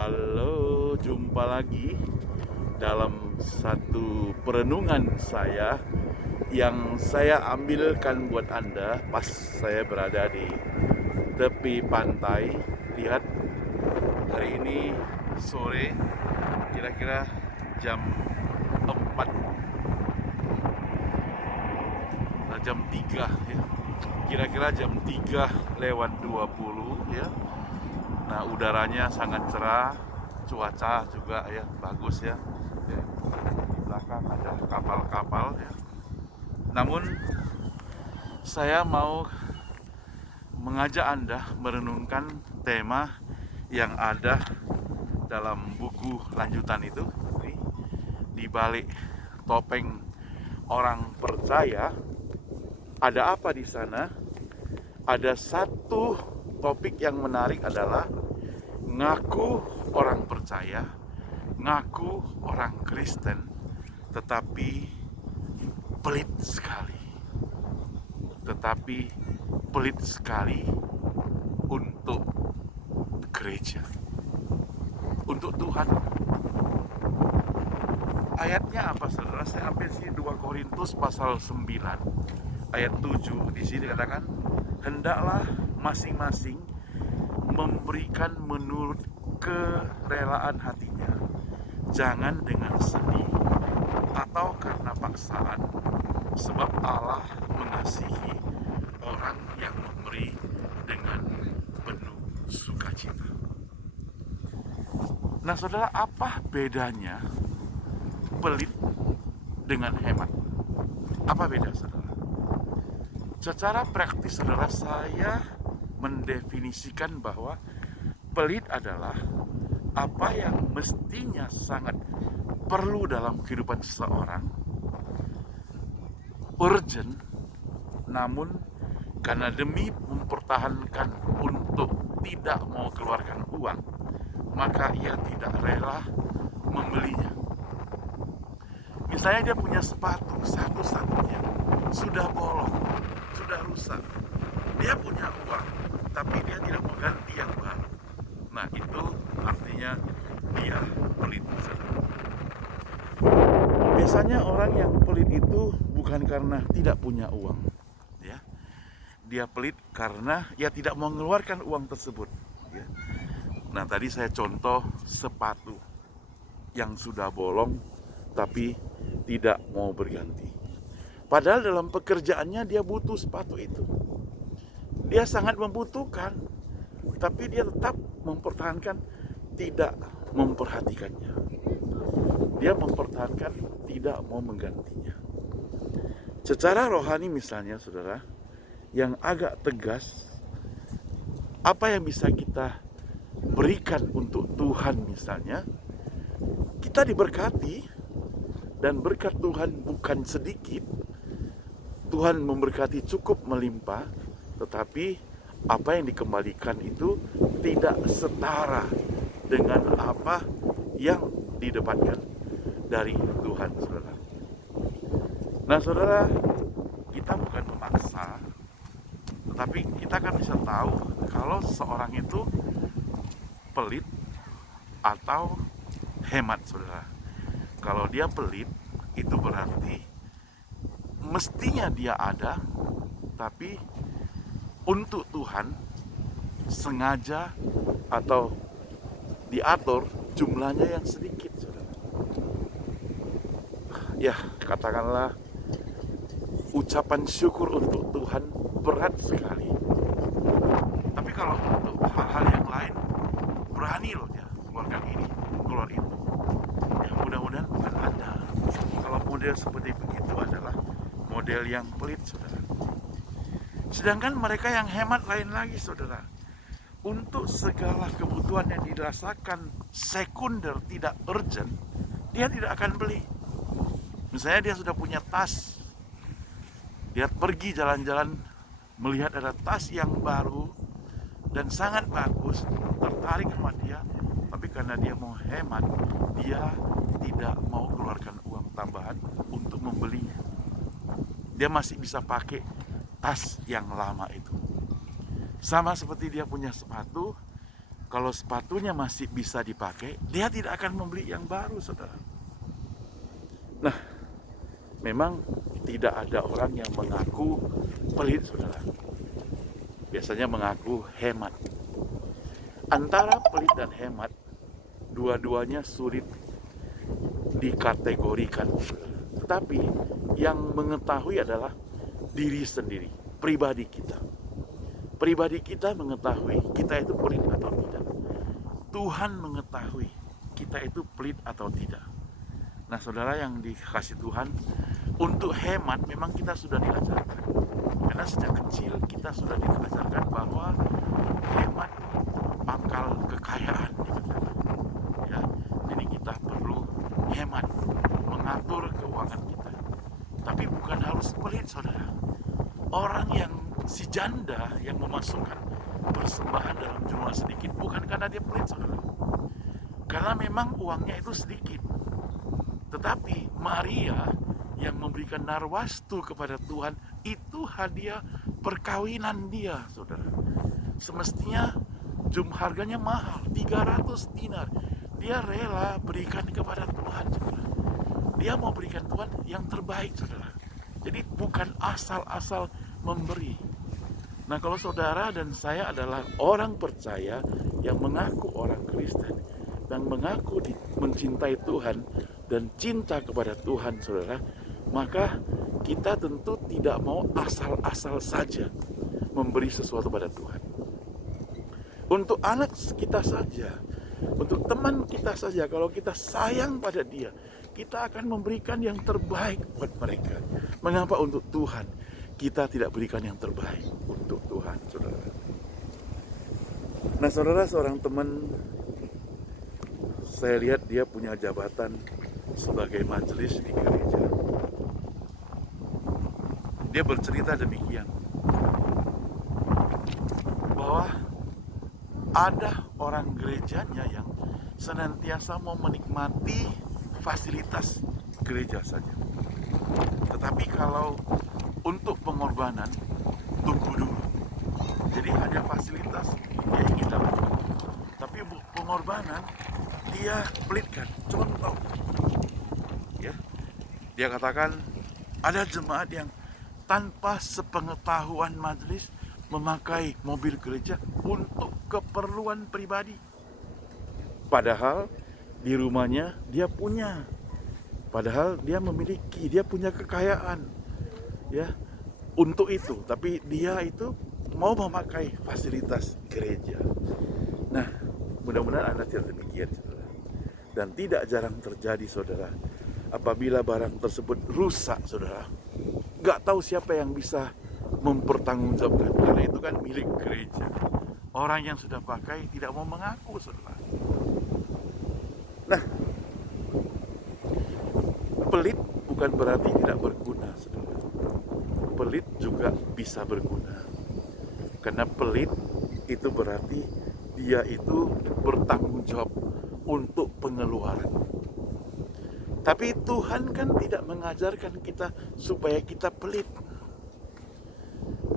Halo, jumpa lagi dalam satu perenungan saya yang saya ambilkan buat Anda pas saya berada di tepi pantai. Lihat, hari ini sore, kira-kira jam 4, jam 3 ya. Kira-kira jam 3 lewat 20 ya. Nah, udaranya sangat cerah, cuaca juga ya bagus ya. Di belakang ada kapal-kapal ya. Namun saya mau mengajak Anda merenungkan tema yang ada dalam buku lanjutan itu. Di balik topeng orang percaya, ada apa di sana? Ada satu topik yang menarik adalah ngaku orang percaya, ngaku orang Kristen, tetapi pelit sekali. Tetapi pelit sekali untuk gereja, untuk Tuhan. Ayatnya apa, saudara? Saya ambil sini 2 Korintus pasal 9 ayat 7. Di sini katakan, hendaklah masing-masing memberikan menurut kerelaan hatinya, jangan dengan sedih atau karena paksaan, sebab Allah mengasihi orang yang memberi dengan penuh sukacita. Nah, saudara, apa bedanya pelit dengan hemat? Apa beda, saudara? Secara praktis, saudara, saya mendefinisikan bahwa pelit adalah apa yang mestinya sangat perlu dalam kehidupan seseorang, urgent, namun karena demi mempertahankan untuk tidak mau keluarkan uang, maka ia tidak rela membelinya. Misalnya dia punya sepatu satu-satunya, sudah bolong, sudah rusak. Dia punya uang, tapi dia tidak mau ganti yang baru. Nah, itu artinya dia pelit. Biasanya orang yang pelit itu bukan karena tidak punya uang, ya. Dia pelit karena ia tidak mau mengeluarkan uang tersebut, ya. Nah, tadi saya contoh sepatu yang sudah bolong tapi tidak mau berganti. Padahal dalam pekerjaannya dia butuh sepatu itu. Dia sangat membutuhkan, tapi dia tetap mempertahankan tidak memperhatikannya. Dia mempertahankan tidak mau menggantinya. Secara rohani misalnya, saudara, yang agak tegas, apa yang bisa kita berikan untuk Tuhan misalnya, kita diberkati, dan berkat Tuhan bukan sedikit. Tuhan memberkati cukup melimpah, tetapi apa yang dikembalikan itu tidak setara dengan apa yang didapatkan dari Tuhan, saudara. Nah, saudara, kita bukan memaksa, tetapi kita kan bisa tahu kalau seorang itu pelit atau hemat, saudara. Kalau dia pelit, itu berarti mestinya dia ada, tapi untuk Tuhan sengaja atau diatur jumlahnya yang sedikit, saudara. Ya, katakanlah ucapan syukur untuk Tuhan berat sekali. Tapi kalau untuk hal-hal yang lain, berani loh dia keluarkan ini, keluar itu. Ya, mudah-mudahan bukan Anda. Kalau model seperti begitu adalah model yang pelit, saudara. Sedangkan mereka yang hemat lain lagi, saudara. Untuk segala kebutuhan yang dirasakan sekunder, tidak urgent, dia tidak akan beli. Misalnya dia sudah punya tas, dia pergi jalan-jalan melihat ada tas yang baru dan sangat bagus, tertarik sama dia, tapi karena dia mau hemat, dia tidak mau keluarkan uang tambahan untuk membelinya. Dia masih bisa pakai tas yang lama itu. Sama seperti dia punya sepatu, Kalau sepatunya masih bisa dipakai, dia tidak akan membeli yang baru, saudara. Nah, memang tidak ada orang yang mengaku pelit, saudara. Biasanya mengaku hemat. Antara pelit dan hemat, dua-duanya sulit dikategorikan. Tetapi yang mengetahui adalah diri sendiri, pribadi kita. Pribadi kita mengetahui kita itu pelit atau tidak. Tuhan mengetahui kita itu pelit atau tidak. Nah, saudara yang dikasih Tuhan, untuk hemat memang kita sudah diajarkan. Karena sejak kecil kita sudah diajarkan bahwa hemat pangkal kekayaan. Ya, jadi kita perlu hemat, mengatur keuangan kita. Tapi bukan harus pelit, saudara. Orang yang si janda yang memasukkan persembahan dalam jumlah sedikit bukan karena dia pelit, saudara. Karena memang uangnya itu sedikit. Tetapi Maria yang memberikan narwastu kepada Tuhan itu hadiah perkawinan dia, saudara. Semestinya harganya mahal, 300 dinar. Dia rela berikan kepada Tuhan, saudara. Dia mau berikan Tuhan yang terbaik, saudara. Jadi bukan asal-asal memberi. Nah, kalau saudara dan saya adalah orang percaya yang mengaku orang Kristen dan mengaku mencintai Tuhan dan cinta kepada Tuhan, saudara, maka kita tentu tidak mau asal-asal saja memberi sesuatu pada Tuhan. Untuk anak kita saja, untuk teman kita saja, kalau kita sayang pada dia, kita akan memberikan yang terbaik buat mereka. Mengapa untuk Tuhan kita tidak berikan yang terbaik untuk Tuhan, saudara? Nah, saudara, seorang teman, saya lihat dia punya jabatan sebagai majelis di gereja. Dia bercerita demikian, bahwa ada orang gerejanya yang senantiasa mau menikmati fasilitas gereja saja. Tetapi kalau untuk pengorbanan, tunggu dulu. Jadi hanya fasilitas dia ingin dapat. Tapi pengorbanan dia pelitkan. Contoh, ya, dia katakan ada jemaat yang tanpa sepengetahuan majelis memakai mobil gereja untuk keperluan pribadi. Padahal di rumahnya dia punya. Padahal dia memiliki, dia punya kekayaan, ya, untuk itu. Tapi dia itu mau memakai fasilitas gereja. Nah, mudah-mudahan Anda tidak demikian, saudara. Dan tidak jarang terjadi, saudara, apabila barang tersebut rusak, saudara, nggak tahu siapa yang bisa mempertanggungjawabkan, karena itu kan milik gereja. Orang yang sudah pakai tidak mau mengaku, saudara. Nah, pelit bukan berarti tidak berguna, saudara. Pelit juga bisa berguna. Karena pelit itu berarti dia itu bertanggung jawab untuk pengeluaran. Tapi Tuhan kan tidak mengajarkan kita supaya kita pelit.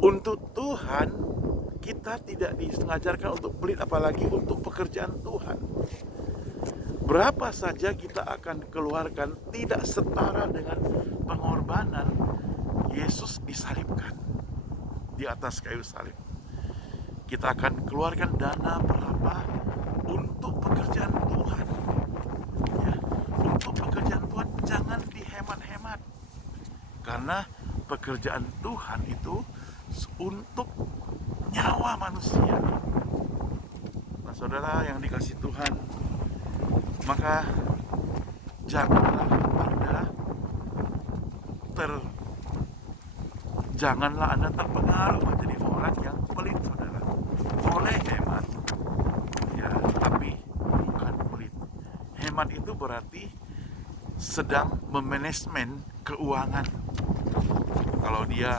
Untuk Tuhan, kita tidak diajarkan untuk pelit, apalagi untuk pekerjaan Tuhan. Berapa saja kita akan keluarkan tidak setara dengan pengorbanan Yesus disalibkan di atas kayu salib. Kita akan keluarkan dana berapa untuk pekerjaan Tuhan. Ya, untuk pekerjaan Tuhan jangan dihemat-hemat. Karena pekerjaan Tuhan itu untuk nyawa manusia. Nah, saudara yang dikasih Tuhan, maka janganlah Anda terpengaruh menjadi orang yang pelit, saudara. Boleh hemat, ya, tapi bukan pelit. Hemat itu berarti sedang memanajemen keuangan. Kalau dia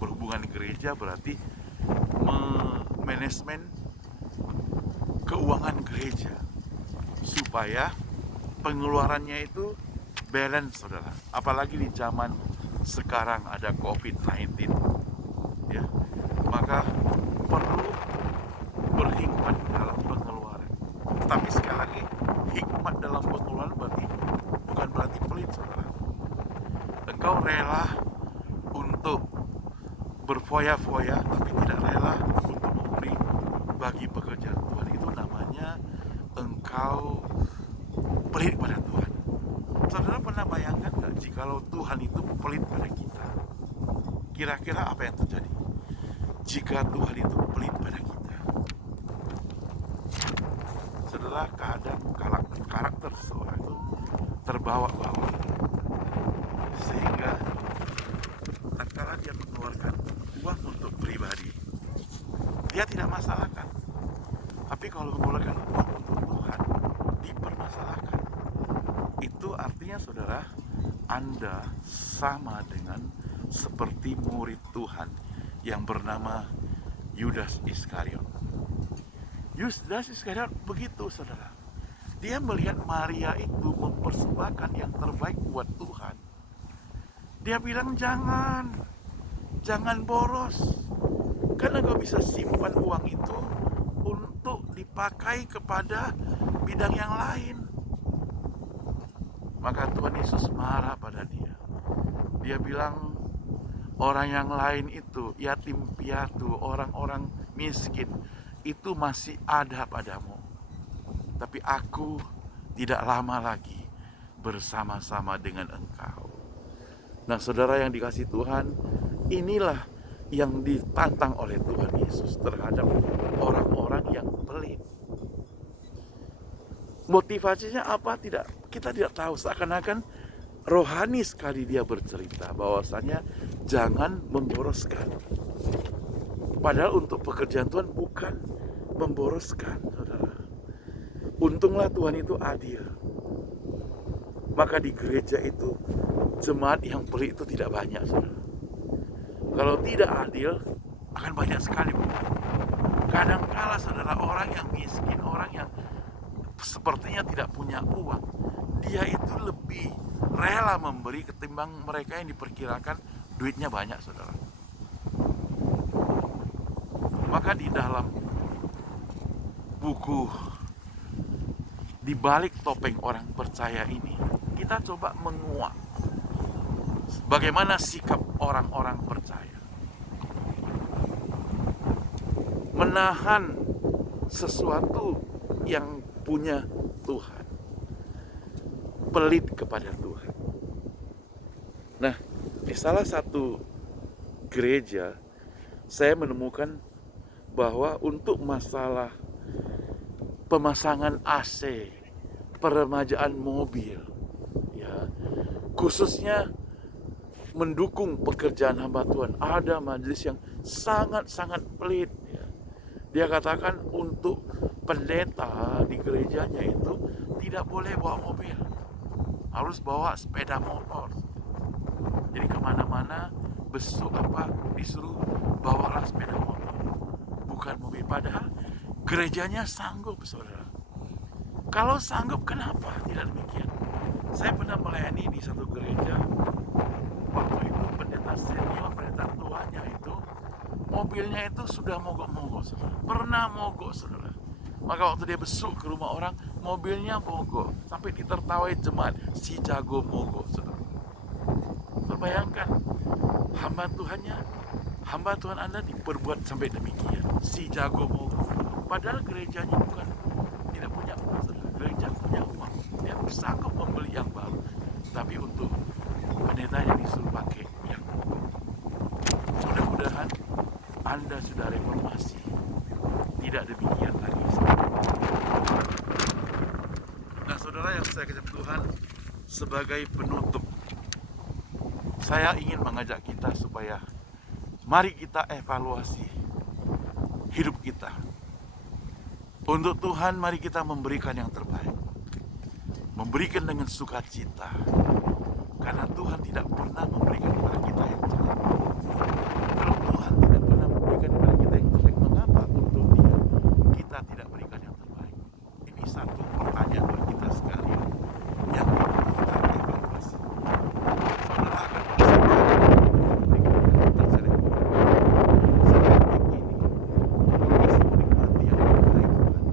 berhubungan gereja berarti memanajemen keuangan gereja supaya pengeluarannya itu balance, saudara. Apalagi di zaman sekarang ada COVID-19, ya, maka perlu berhikmat dalam pengeluaran. hemat dalam pengeluaran bukan berarti pelit, saudara. Engkau rela untuk berfoya-foya tapi tidak rela untuk memberi bagi pekerjaan Tuhan. Itu namanya engkau pelit pada Tuhan. Saudara pernah bayangkan gak jikalau Tuhan itu pelit pada kita? Kira-kira apa yang terjadi jika Tuhan itu pelit pada kita? Saudara, keadaan karakter seseorang itu terbawa-bawa, sehingga tatkala dia mengeluarkan uang untuk pribadi, dia tidak masalahkan. Tapi kalau mengeluarkan uang untuk Tuhan, dipermasalahkan. Itu artinya, saudara, Anda sama dengan seperti murid Tuhan yang bernama Yudas Iskariot. Yudas Iskariot begitu, saudara. Dia melihat Maria itu mempersembahkan yang terbaik buat Tuhan. Dia bilang, jangan boros, karena kau bisa simpan uang itu untuk dipakai kepada bidang yang lain. Maka Tuhan Yesus marah pada dia. Dia bilang, orang yang lain itu, yatim piatu, orang-orang miskin, itu masih ada padamu. Tapi aku tidak lama lagi bersama-sama dengan engkau. Nah, saudara yang dikasihi Tuhan, inilah yang ditantang oleh Tuhan Yesus terhadap orang-orang yang pelit. Motivasinya apa? Kita tidak tahu. Seakan-akan rohani sekali dia bercerita bahwasanya jangan memboroskan. Padahal untuk pekerjaan Tuhan bukan memboroskan, saudara. Untunglah Tuhan itu adil. Maka di gereja itu jemaat yang pelit itu tidak banyak, saudara. Kalau tidak adil, akan banyak sekali. Kadang-kala, saudara, orang yang miskin, orang yang sepertinya tidak punya uang, dia itu lebih rela memberi ketimbang mereka yang diperkirakan duitnya banyak, saudara. Maka di dalam buku Di Balik Topeng Orang Percaya ini, kita coba menguak bagaimana sikap orang-orang percaya menahan sesuatu yang punya Tuhan, pelit kepada Tuhan. Nah, di salah satu gereja saya menemukan bahwa untuk masalah pemasangan AC, peremajaan mobil, ya, khususnya mendukung pekerjaan hamba Tuhan, ada majelis yang sangat-sangat pelit, ya. Dia katakan untuk pendeta di gerejanya itu tidak boleh bawa mobil, harus bawa sepeda motor. Jadi kemana-mana disuruh bawalah sepeda motor, bukan mobil. Padahal gerejanya sanggup, saudara. Kalau sanggup, kenapa tidak demikian? Saya pernah melayani di satu gereja. Waktu itu pendeta senior, pendeta tuanya itu, mobilnya itu sudah mogok-mogok, saudara. Pernah mogok, saudara. Maka waktu dia besuk ke rumah orang, mobilnya mogok. Sampai ditertawai jemaat, si jago mogok, saudara. Terbayangkan, hamba Tuhan Anda diperbuat sampai demikian, si jago mogok. Padahal gerejanya tidak punya uang, saudara. Gereja punya uang, dia sanggup membeli yang baru, tapi untuk pendetanya disuruh pakai yang mogok. Mudah-mudahan Anda sudah reformasi, tidak demikian lagi, saudara. Nah, saudara yang saya kasih Tuhan, sebagai penutup, saya ingin mengajak kita supaya mari kita evaluasi hidup kita. Untuk Tuhan, mari kita memberikan yang terbaik, memberikan dengan sukacita, karena Tuhan tidak pernah memberikan kepada kita yang jelek. Kalau Tuhan tidak pernah memberikan kepada kita yang jelek, mengapa untuk Dia kita tidak berikan yang terbaik? Ini satu pertanyaan buat kita sekalian yang perlu kita evaluasi. Saudara akan memberikan yang terjelek kepada kita. Sampai detik ini, kita masih menikmati yang terbaik Tuhan berikan.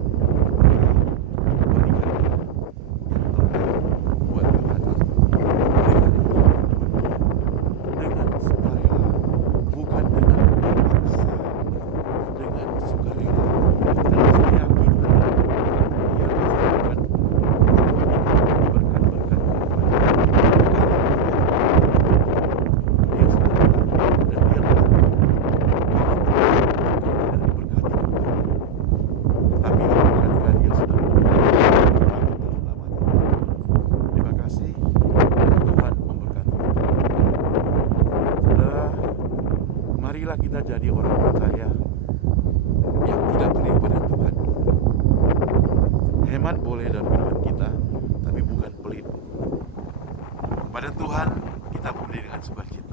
semangat boleh dalam kehidupan kita, tapi bukan pelit. Pada Tuhan kita memberi dengan sukacita.